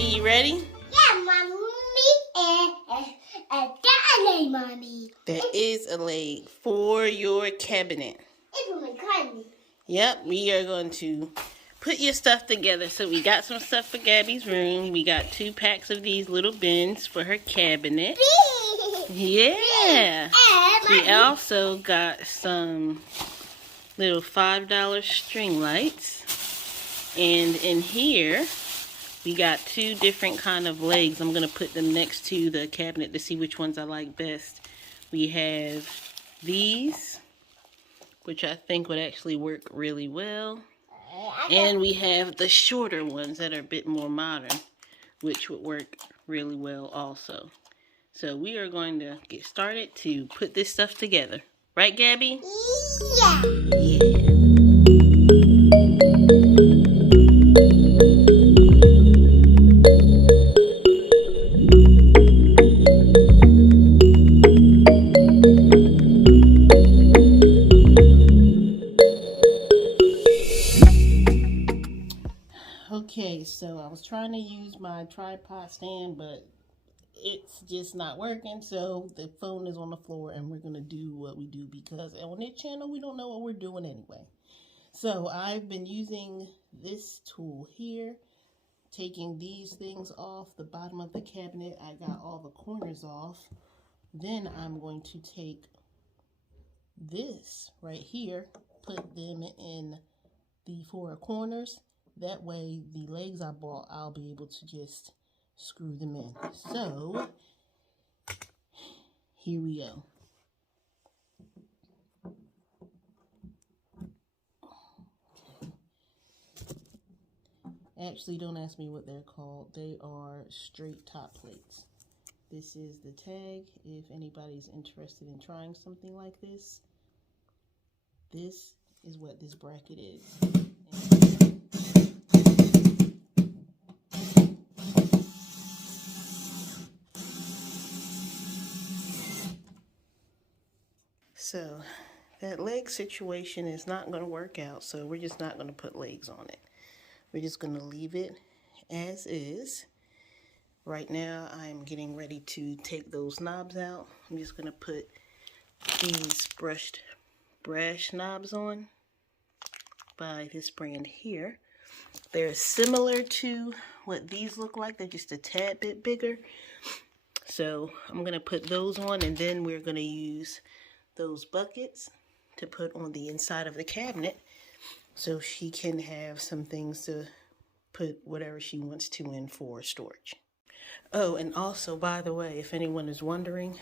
Gabby, you ready? Yeah, Mommy. That leg, Mommy. There is a leg for your cabinet. It's for my cabinet. Yep, we are going to put your stuff together. So we got some stuff for Gabby's room. We got 2 packs of these little bins for her cabinet. Yeah. We also got some little $5 string lights. And in here, we got 2 different kind of legs. I'm going to put them next to the cabinet to see which ones I like best. We have these, which I think would actually work really well. And we have the shorter ones that are a bit more modern, which would work really well also. So we are going to get started to put this stuff together. Right, Gabby? Yeah. Yeah. Okay, so I was trying to use my tripod stand, but it's just not working. So the phone is on the floor and we're going to do what we do because on this channel, we don't know what we're doing anyway. So I've been using this tool here, taking these things off the bottom of the cabinet. I got all the corners off. Then I'm going to take this right here, put them in the 4 corners. That way, the legs I bought, I'll be able to just screw them in. So, here we go. Actually, don't ask me what they're called. They are straight top plates. This is the tag. If anybody's interested in trying something like this, this is what this bracket is. So that leg situation is not going to work out, so we're just not going to put legs on it. We're just going to leave it as is. Right now, I'm getting ready to take those knobs out. I'm just going to put these brushed brass knobs on by this brand here. They're similar to what these look like. They're just a tad bit bigger. So I'm going to put those on, and then we're going to use those buckets to put on the inside of the cabinet so she can have some things to put whatever she wants to in for storage. Oh, and also, by the way, if anyone is wondering,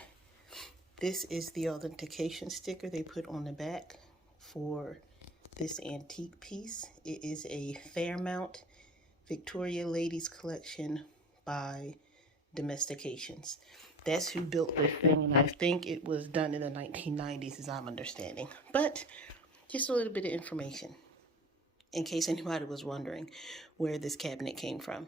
this is the authentication sticker they put on the back for this antique piece. It is a Fairmount Victoria Ladies Collection by Domestications. That's who built this thing, and I think it was done in the 1990s, as I'm understanding. But just a little bit of information in case anybody was wondering where this cabinet came from.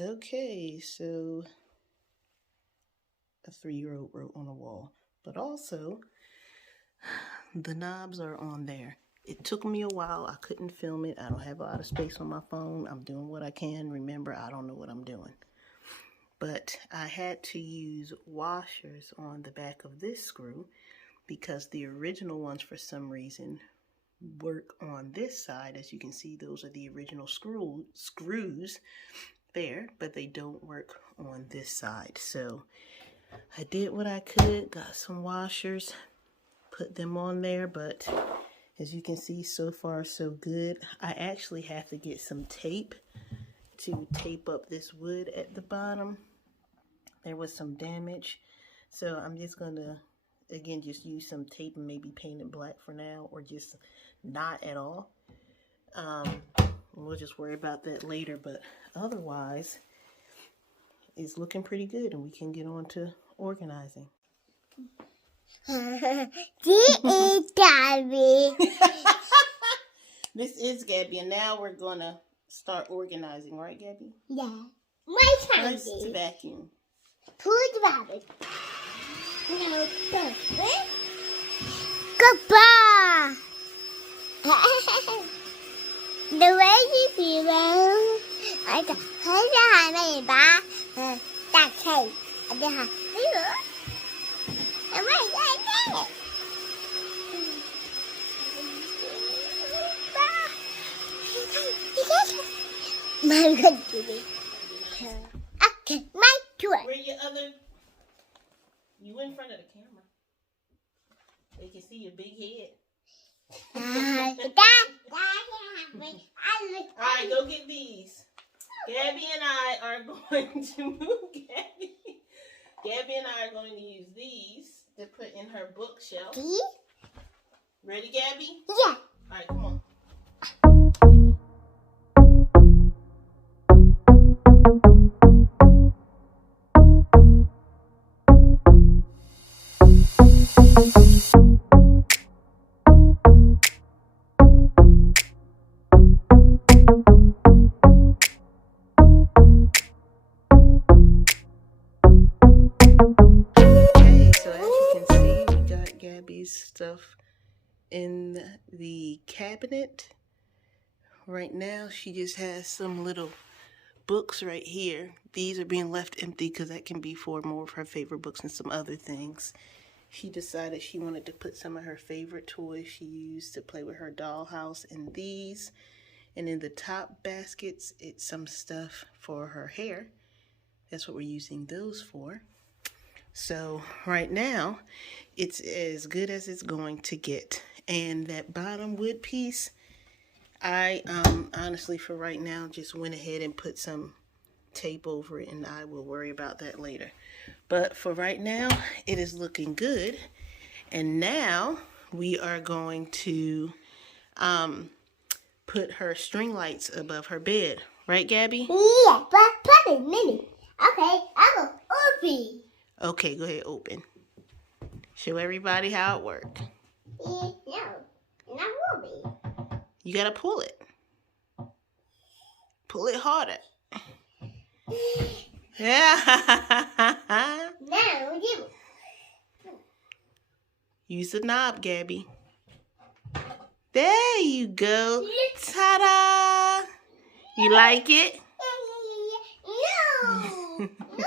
Okay, so a 3-year-old wrote on the wall, but also the knobs are on there. It took me a while. I couldn't film it. I don't have a lot of space on my phone. I'm doing what I can. Remember, I don't know what I'm doing. But I had to use washers on the back of this screw because the original ones, for some reason, work on this side. As you can see, those are the original screws there, but they don't work on this side. So I did what I could, got some washers, put them on there, but as you can see, so far so good. I actually have to get some tape to tape up this wood at the bottom. There was some damage, so I'm just gonna again just use some tape and maybe paint it black for now, or just not at all. We'll just worry about that later, but otherwise it's looking pretty good, and we can get on to organizing. This is Gabby. This is Gabby, and now we're gonna start organizing, right, Gabby? Yeah. My turn. First, to vacuum. Pull the rabbit. No, go. Goodbye. The way you feel, I got her ba. That's hey. I did her. And wait, my good baby. Okay, my turn. Where your other? You in front of the camera. They can see your big head. Alright, go get these. Gabby and I are going to move Gabby. Gabby and I are going to use these to put in her bookshelf. Ready, Gabby? Yeah. Alright, come on. Stuff in the cabinet. Right now she just has some little books right here. These are being left empty because that can be for more of her favorite books and some other things. She decided she wanted to put some of her favorite toys she used to play with her dollhouse in these. And in the top baskets, it's some stuff for her hair. That's what we're using those for. So right now, it's as good as it's going to get. And that bottom wood piece, I honestly for right now just went ahead and put some tape over it, and I will worry about that later. But for right now, it is looking good. And now we are going to put her string lights above her bed. Right, Gabby? Yeah, but put a minute. Okay, I will open. Okay, go ahead, open. Show everybody how it works. No, not will be. You gotta pull it. Pull it harder. Yeah. Now you. Use the knob, Gabby. There you go. Ta-da! You like it? No. No,